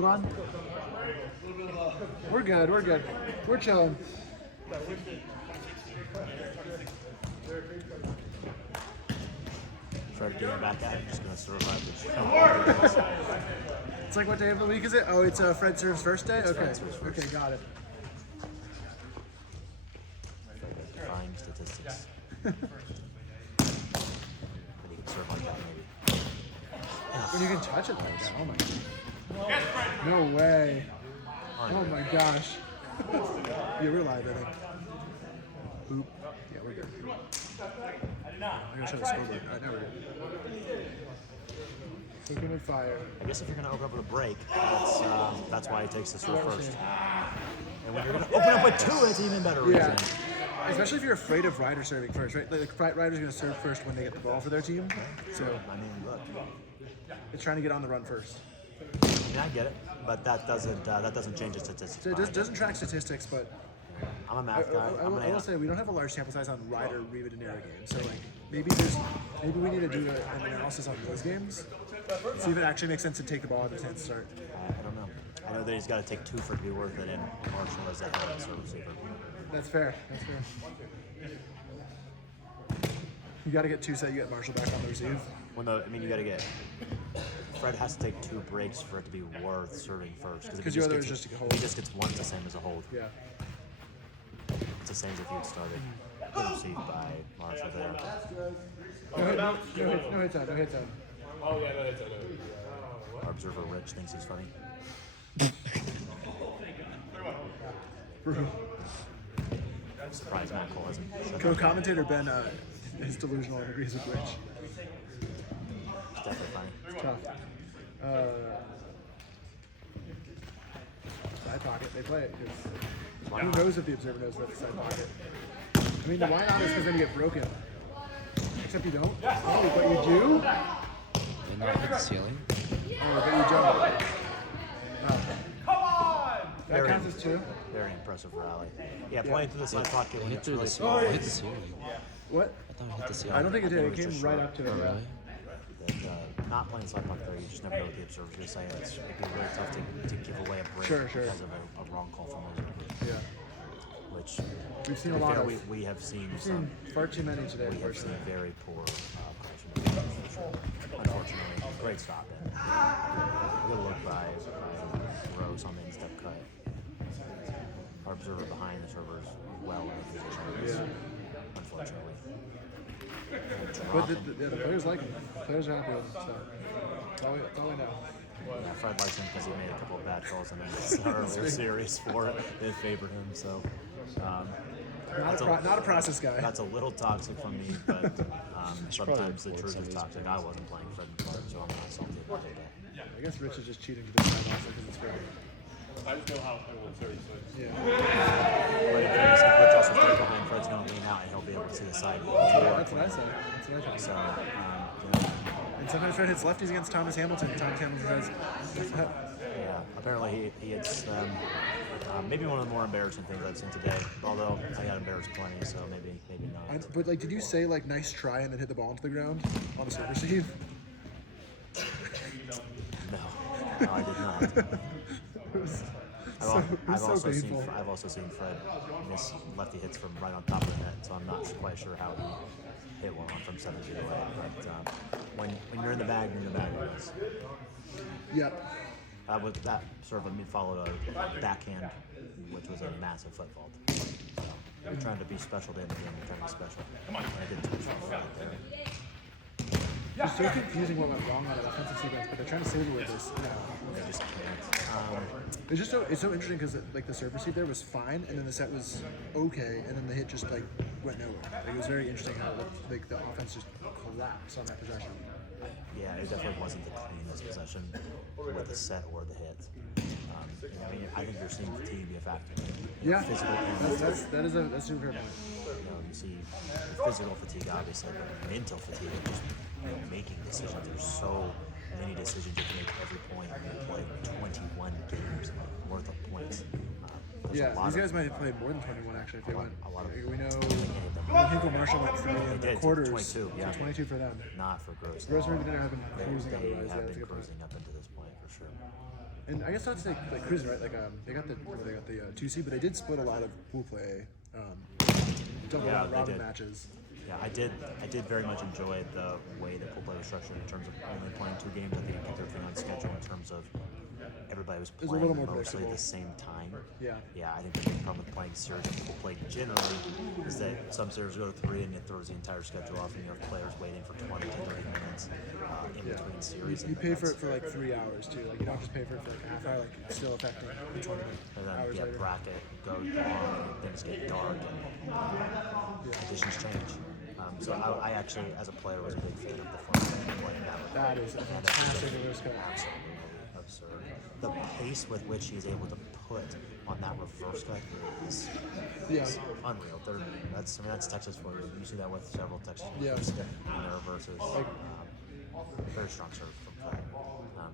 Hold on. We're good. We're good. We're chilling. Fred getting back at it. Just gonna survive this. It's like, what day of the week is it? Oh, it's Fred serves first day? Okay. Fred serves first. Okay, got it. Defying statistics. But he can serve like that maybe. When you can touch it like that. Oh my god. No way. Oh my gosh. Yeah, we're live, I think. Oop. Yeah, we're good. I'm gonna show the scoreboard. Alright, now we're good. Cooking with fire. I guess if you're gonna open up with a break, that's why he takes the serve first. And when you're gonna open up with two, it's even better reason. Yeah. Especially if you're afraid of Ryder serving first, right? Like, Ryder's gonna serve first when they get the ball for their team. So I mean, look. it's trying to get on the run first. Yeah, I get it, but that doesn't change the statistics. So it doesn't track statistics, but I'm a math guy. I will say we don't have a large sample size on Ryder, Riva, De Niro games. So like maybe we need to do an analysis on those games. See if it actually makes sense to take the ball at the 10th start. I don't know. I know that he's got to take two for it to be worth it, and Marshall is that kind of receiver. That's fair. That's fair. You got to get two set. You get Marshall back on the receive. Well, no, I mean you got to get. Fred has to take two breaks for it to be worth serving first. Because your other is just a hold. He just gets one, it's the same as a hold. Yeah. It's the same as if you had started. Good received by Marshall there. No hit time. No hit time. Oh yeah, no, that's it. Our observer Rich thinks he's funny. Surprise Matt Cole isn't. Co-commentator Ben is delusional and agrees with Rich. It's definitely funny. It's tough. Side pocket, they play it because who knows if the observer knows about the side pocket. I mean, the why not is because then you get broken. Except you don't. Oh, but you do? Did not hit the ceiling. Oh, but you don't. That counts as two. Very impressive rally. Yeah, playing through the side pocket when Hit it's through really the small. ceiling. Hit the ceiling. What? I thought it hit the ceiling. I don't think it did. It was came just right short. up to it. Oh, really? That, not playing side pocket there, you just never know what the observer's going to say. It'd be really tough to give away a break Sure. because of a wrong call from those. Yeah. Which We've seen to a be lot fair, of. we have seen We've some. seen far too many today. We have seen Unfortunately. very poor calls from the observer, for sure. Unfortunately, great stop in. Good look by Rose on the instep cut. Our observer behind the server is well in position. Unfortunately. But the players like him. The players are happy with him. So that's all we know. Yeah, Fred likes him because he made a couple of bad calls in the earlier series for it. It favored him, so. Not a process guy. That's a little toxic from me, but sometimes the truth is toxic. I wasn't playing Fred and Clark, so I'm not salty about it. I guess Rich is just cheating to this time also because it's fair. I just know how I will serve, so it's Yeah. But if Rich also stays behind, Fred's going to lean out and he'll be able to see the side. That's what I said. That's what I thought. So, And sometimes Fred hits lefties against Thomas Hamilton. Thomas Hamilton says, yeah, apparently he hits maybe one of the more embarrassing things I've seen today. Although I got embarrassed plenty, so maybe not. but like, did you say like nice try and then hit the ball into the ground on a serve receive? No, I did not. I've also seen Fred miss lefty hits from right on top of the net, so I'm not quite sure how he hit one from 7 feet away. But when you're in the bag, you're in the bag. Always. Yeah. That sort of followed a backhand, which was a massive foot fault. You're trying to be special to end the game. You're trying to be special. I did too much right there. It's so confusing what went wrong on that offensive sequence, but they're trying to save it with this. They just can't. It's just so interesting because like the serve receive there was fine, and then the set was okay, and then the hit just like went nowhere. Like, it was very interesting how like the offense just collapsed on that possession. Yeah, it definitely wasn't the cleanest possession with the set or the hit. I mean, I think you're seeing fatigue be a factor. Yeah, Physical that's a super fair point. You see physical fatigue, obviously, but mental fatigue, just making decisions. There's so many decisions you can make every point. You're playing 21 games worth of points. Yeah, these guys might have played more than 21 actually if they went. A lot of we know Hinkle Marshall went 3 in the quarters. 22, yeah. So 22 for them. Not for Gross. Gross and Riva have been cruising They otherwise. Yeah, have that's a been good point. cruising up into this point for sure. And I guess not to say like cruising, right? Like they got the 2C, but they did split a lot of pool play. Double round they robin did. matches. Yeah, I did very much enjoy the way that pool play was structured in terms of only playing 2 games. I think it kept everything on schedule in terms of everybody was was a playing little more mostly predictable. at the same time. Yeah. Yeah, I think the big problem with playing series of pool play generally is that some series go to 3 and it throws the entire schedule off, and you have players waiting for 20 to 30 minutes in between series. You and pay for it that's- for like 3 hours too. Like you don't just pay for it for like a half hour. Like it's still affecting the 20 And then hours later. bracket goes long, and things get dark, and conditions change. So I actually, as a player, was a big fan of the format of playing that way. That is a And it's just fantastic reverse cut. absolutely absurd. The pace with which he's able to put on that reverse cut is unreal. That's Texas for you. You see that with several Texas players in their reverses. Very strong serve from Fred.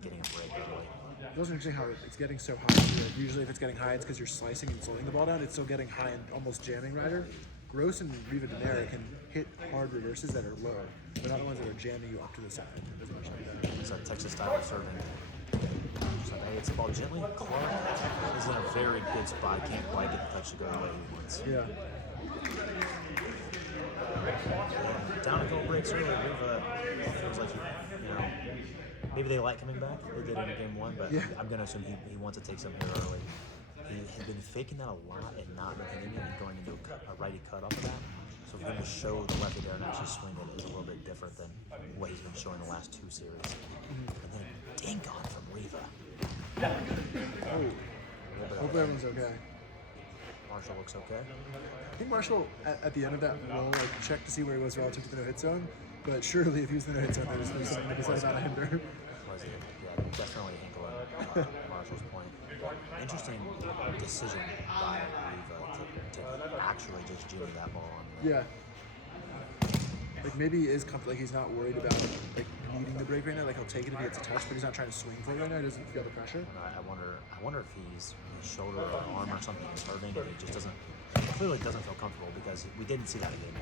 Getting a break early. It was interesting how it's getting so high. Like, usually, if it's getting high, it's because you're slicing and slowing the ball down. It's still getting high and almost jamming Ryder. Gross and Riva can hit hard reverses that are low, but not the ones that are jamming you up to the side. As much like that. It's a Texas style of serving. Just like, hey, it's the ball gently. Clark is in a very good spot. Can't quite get the touch to go the way he wants. Yeah. Down a couple breaks early, Riva feels like maybe they like coming back. They did in game 1, but I'm gonna assume he wants to take something here early. He had been faking that a lot and not hitting it and going into a righty cut off of that. So for him to show the lefty there and actually swing it is a little bit different than what he's been showing the last 2 series. And then dink on from Riva. Hopefully everyone's okay. Marshall looks okay. I think Marshall at the end of that will like check to see where he was relative to the no-hit zone. But surely if he was in the no-hit zone, there's something to be said about a hinder. Was it? Yeah, definitely Hinkle at Marshall's point. Interesting decision by Riva to actually just jimmy that ball on. Yeah. Like maybe he is like he's not worried about like needing the break right now. Like he'll take it if he gets a touch, but he's not trying to swing for it right now. He doesn't feel the pressure. I wonder if his shoulder or arm or something is hurting, and he just clearly doesn't feel comfortable because we didn't see that in game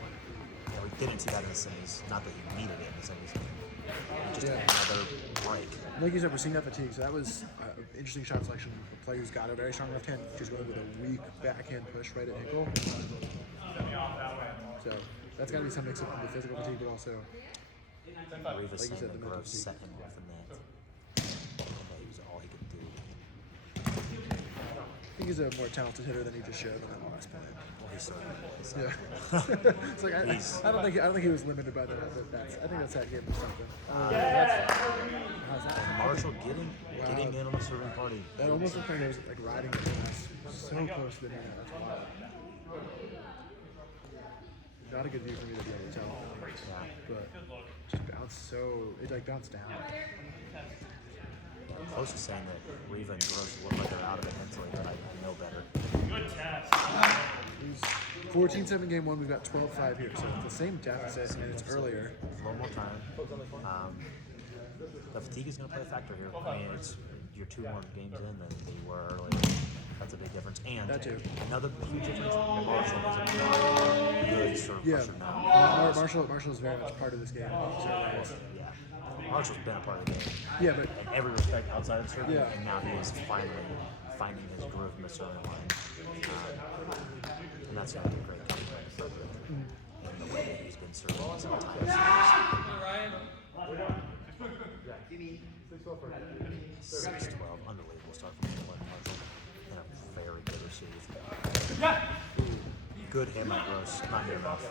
1. We didn't see that in the semis. Not that he needed it in the semis. Just another break. Like you said, we're seeing that fatigue. So that was interesting shot selection. A player who's got a very strong left hand, just going with a weak backhand push right at Hinkle. So that's got to be some mix up of the physical fatigue, but also Riva saying said, that the Gross mental set him off the net. And that he was all he could do. I think he's a more talented hitter than he just showed on that last point. Well, he certainly is. Yeah. It's like I don't think he was limited by that. I think that's that game or something. How's that? And Marshall getting in on the serving party. That almost looked like it was like riding the glass. So close to the net. That's wild. Not a good view for me to be able to tell. But just bounced it like bounced down. Close to saying that Riva and Gross look like they're out of it mentally, but I know better. It was 14-7 game 1. We've got 12-5 here, so it's the same deficit minutes earlier. A little more time. The fatigue is going to play a factor here. I mean, you're 2 more games in than you were earlier. That's a big difference. And That too. another huge difference, Marshall is a not good serve pusher now. Marshall is very much part of this game. Yeah. Marshall's been a part of the game. Yeah, but In every respect outside of serving, Yeah. and now he is finally finding his groove in the serving line. And that's going to be a great compliment to Frederick. And the way that he's been serving sometimes. 6-12, unbelievable start from Hinkle and Marshall. And a very good receive. Good hit by Gross, not near enough.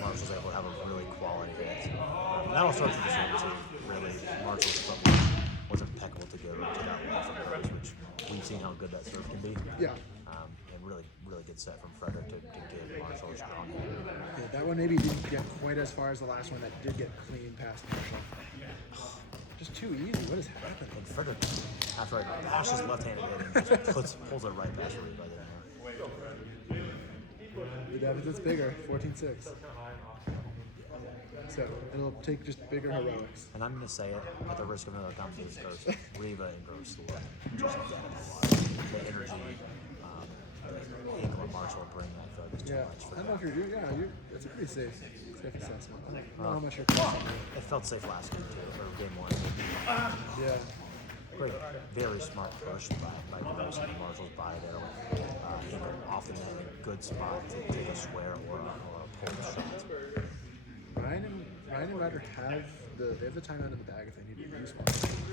Marshall's able to have a really quality hit. And that all starts with the service. Really, Marshall's footwork was impeccable to go to that line from Gross, which we've seen how good that serve can be. Yeah. And really good set from Frederick to give Marshall a strong hit. Yeah, that one maybe didn't get quite as far as the last one that did get clean past Marshall. Just too easy. What is happening? And Frederick, after I bashes left-handed hit and just pulls it right past Riva there. The deficit's bigger, 14-6. So it'll take just bigger heroics. And I'm going to say it at the risk of another commentator's curse. Riva and Gross look just dead in the water. The energy that Hinkle and Marshall bring, I feel like is too Yeah, much for I don't them. know if that's a pretty safe assessment. I don't know how much you're It felt safe last game too, or game 1. Yeah. great, very smart push by Gross and Marshall's body there. Hinkle often in a good spot to take a square or a pulled shot. Ryan and Ryder have the timeout in the bag if they need to use one.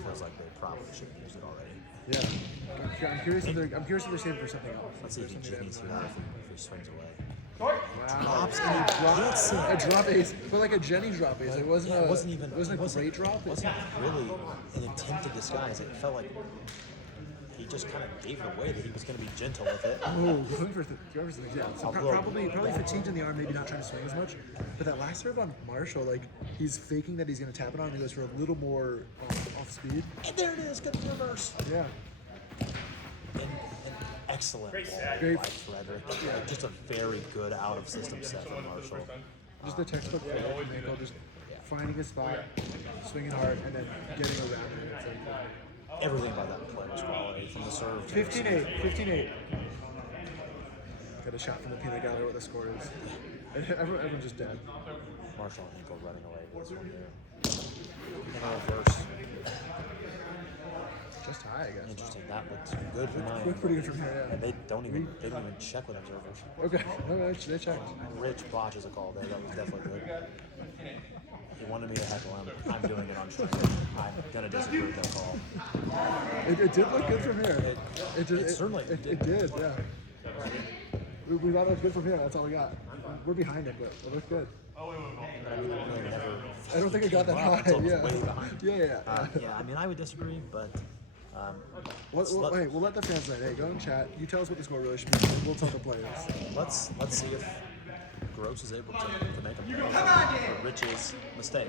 Feels like they probably should have used it already. Yeah, I'm curious if they're saving for something else. Let's see if he genies here if he swings away. Wow. Drops and he gets it. A drop ace, but like a Jenny drop ace. It wasn't Yeah, a. it wasn't even. It wasn't a great drop. It wasn't really an attempt to disguise it. It felt like he just kind of gave it away that he was going to be gentle with it. Oh, going for yeah. So probably fatigued in the arm, maybe not trying to swing as much. But that last serve on Marshall, like he's faking that he's going to tap it on, and he goes for a little more off speed. And there it is, good reverse. Yeah. An excellent ball Great. by Frederick. Just a very good out of system set from Marshall. Just the textbook play from Hinkle, just finding a spot, swinging hard, and then getting around it. It's like, Everything about that play was quality from the serve. to the 15-8, 15-8. Got a shot from the peanut gallery what the score is. And everyone's just dead. Marshall and Hinkle running away with this one here. And a reverse. Just high, I guess. Interesting. That looks good for mine. Looked pretty good from here, And they don't even check with observers. Okay, no, they checked. Rich botches a call there. That was definitely good. He wanted me to heckle him. I'm doing it on stream. I'm gonna disagree with that call. It did look good from here. It certainly it did. did, yeah. We thought it was good from here. That's all we got. We're behind it, but it looked good. But I mean, it really never. I don't think it got that high. Until it was Yeah. way behind. Yeah. Yeah, I mean, I would disagree, but. We'll let the fans know. Hey, go and chat. You tell us what the score really should be. We'll tell the players. Let's see if Gross is able to make a play for Rich's mistake.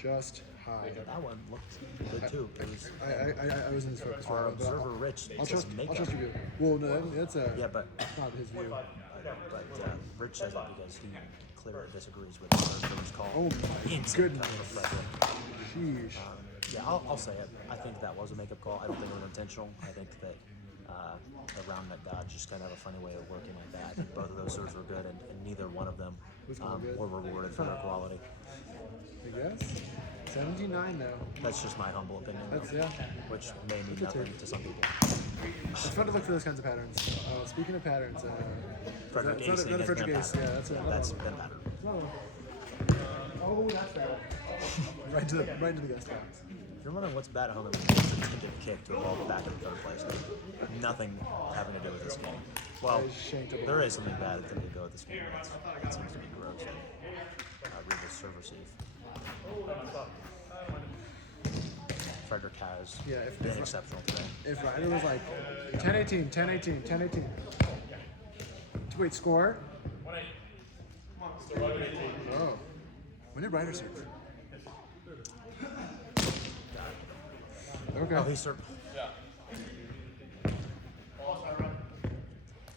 Just high. That one looked good too. It was I was in his focus. our for a while, observer Rich I'll says trust make your up. view. Well, no, it's a. Yeah, but not his view. Rich says that because he clearly disagrees with his call. Oh my Insane goodness. cut for Frederick. Sheesh. Yeah, I'll say it. I think that was a makeup call. I don't think it was intentional. I think that the round net dodge just kind of have a funny way of working like that. I think both of those serves were good, and neither one of them were rewarded for their quality. I guess. 17-9 though. That's just my humble opinion, That's which may mean nothing to some people. It's fun to look for those kinds of patterns. Speaking of patterns, Frederick that's Acing another has Frederick been a Ace. pattern. Yeah, that's another That's one. been a pattern. Oh, that's bad. right into the guest box. If you're wondering what's bad at home, it's an attempted kick to evolve back in the third place. Nothing having to do with this game. Well, there is something bad that to go with this game. It seems to be Gross. Riva's serve receive. Frederick has been exceptional today. If Ryder was like 10-18, 10-18, 10-18. Wait, score? Oh. When did Ryder serve? Okay. Oh, he served.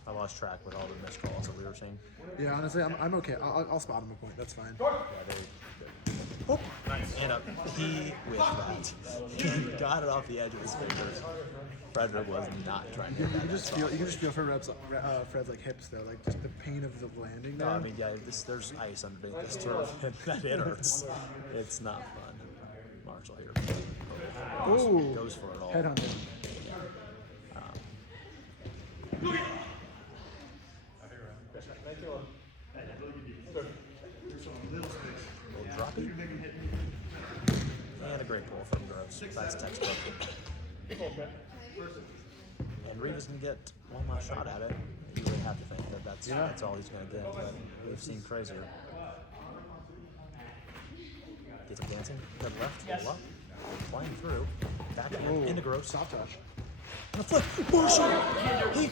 I lost track with all the missed calls that we were seeing. Yeah, honestly, I'm okay. I'll spot him a point. That's fine. And he with that. He got it off the edge of his fingers. Frederick was not trying to You hit can that. just feel Fred's like hips though, like just the pain of the landing there. No, I mean, yeah, there's ice underneath this turf, and that it hurts. It's not fun. Marshall here goes for it all. Headhunter. Little droppy. And a great pull from Gross. That's textbook. And Riva's going to get one last shot at it. You would have to think that that's all he's going to get, but we've seen crazier. Gets him dancing, to the left, pull up, flying through, back into Gross. Soft touch. And a flip, Marshall! He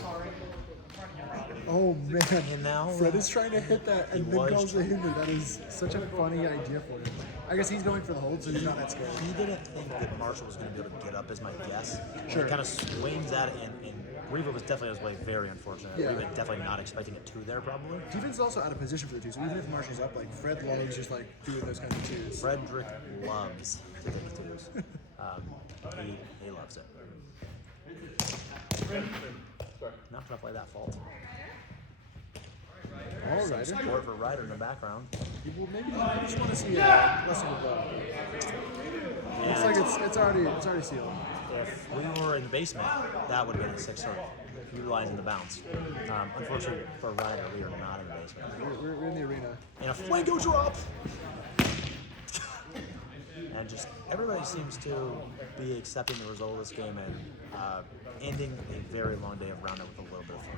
Oh man. And now Fred is trying to hit that and then was goes to hinder. That is such a funny idea for him. I guess he's going for the hold, so he's not that scared. He didn't think that Marshall was going to be able to get up, is my guess. Sure. He kind of swings at it, and Riva was definitely on his way, very unfortunate. Yeah. Riva definitely not expecting it to there, probably. Defense is also out of position for the two, so even if Marshall's up, like Fred loves just like doing those kinds of twos. Frederick loves to take twos. He loves it. Not going to play that fault. All some right. support for Ryder in the background. Well, maybe I just want to see less of looks like it's already sealed. If we were in the basement, that would have been a 6 utilizing the bounce. Unfortunately for Ryder, we are not in the basement. We're in the arena. And a flango drop! And just everybody seems to be accepting the result of this game and ending a very long day of roundup with a little bit of fun.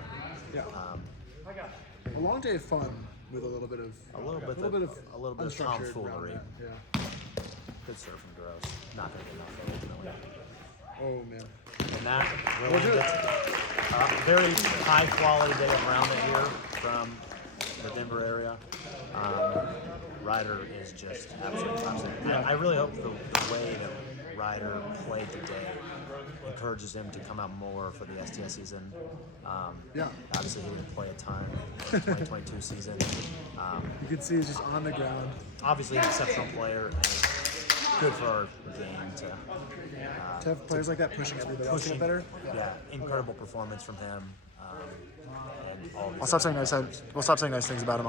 Yeah. A long day of fun with a little bit of of unstructured tomfoolery. round. Yeah. Good serve from Gross. Not going to get enough ultimately. Oh man. And that really gets very high quality day of roundup here from the Denver area. Ryder is just absolutely toxic. Yeah. I really hope the way that Ryder played today encourages him to come out more for the STS season. Obviously, he didn't play a ton in the 2022 season. You can see he's just on the ground. Obviously, an exceptional player, and good for our game To have players like that pushing everybody else to get better. Yeah, incredible performance from him. And all these We'll stop saying nice things about him.